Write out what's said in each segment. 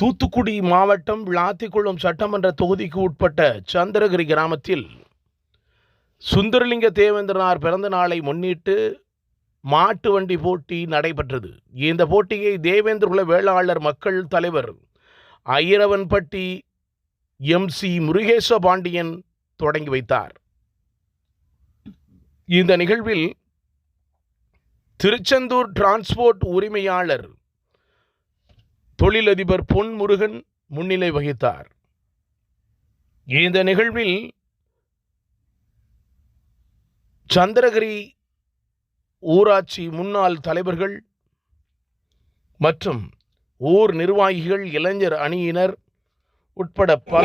தூத்துக்குடி மாவட்டம் விளாத்திக்குளம் சட்டமன்ற தொகுதிக்கு உட்பட்ட சந்திரகிரி கிராமத்தில் சுந்தரலிங்க தேவேந்திரனார் பிறந்த நாளை முன்னிட்டு மாட்டு வண்டி போட்டி நடைபெற்றது. இந்த போட்டியை தேவேந்திரகுல வேளாளர் மக்கள் தலைவர் ஐரவன்பட்டி எம் சி முருகேச பாண்டியன் தொடங்கி வைத்தார். இந்த நிகழ்வில் திருச்செந்தூர் டிரான்ஸ்போர்ட் உரிமையாளர் தொழிலதிபர் பொன்முருகன் முன்னிலை வகித்தார். இந்த நிகழ்வில் சந்திரகிரி ஊராட்சி முன்னாள் தலைவர்கள் மற்றும் ஊர் நிர்வாகிகள் இளைஞர் அணியினர் உட்பட பல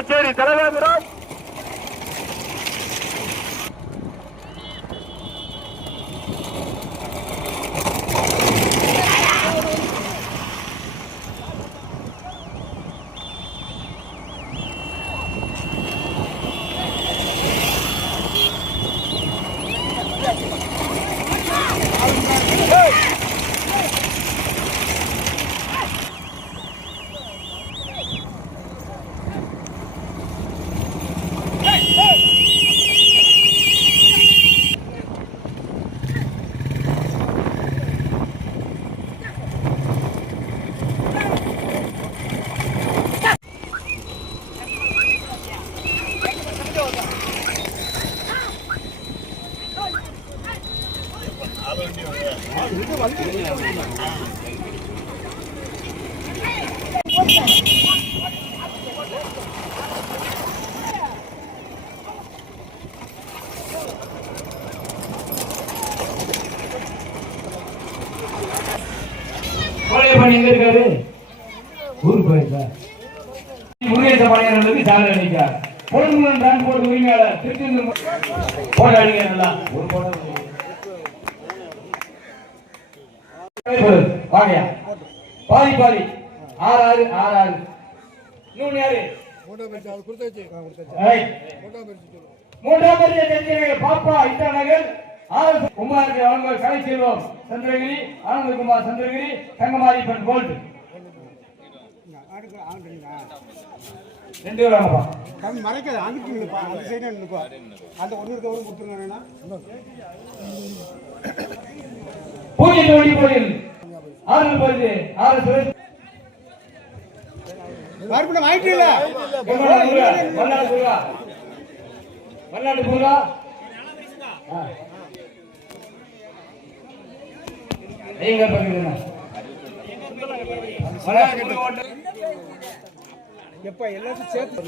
கச்சேரி தலைவர் எங்க இருக்காரு? ஊருக்கு போயிருக்கார். முருகேச பாளையர்களுக்கு சாதனை அளித்தார் பொன்முகன் டிரான்ஸ்போர்ட் உரிமையாளர். திருச்செந்தூர் போராடிங்க நல்லா. ஒரு போட வாங்கயா பாதி பாதி. ஆறு ஆறு ஆறு ஆறு. இன்னொன்னு யாரு. மூன்றாம் பரிசை பாப்பா இட்டா நகர். ஆர் குமார் அவங்க கலை செல்வம் சந்திரகிரி ஆனந்தகுமார் சந்திரகிரி தங்கமாரி பெண் கோல்டு. ரெண்டு பேரும் கம்மி மறைக்காது. அங்கிட்டு நின்னுப்பா அந்த சைடு நின்னுப்பா அந்த ஒன்று இருக்கவரும் கொடுத்துருங்க பூஜை தோண்டி கோயில். ஆறு பரிசு ஆறு சுரேஷ் மறுபடியும் வாங்கிட்டு இல்ல. நீங்க பண்ணுங்க எப்ப எல்லாத்தையும் சேர்த்து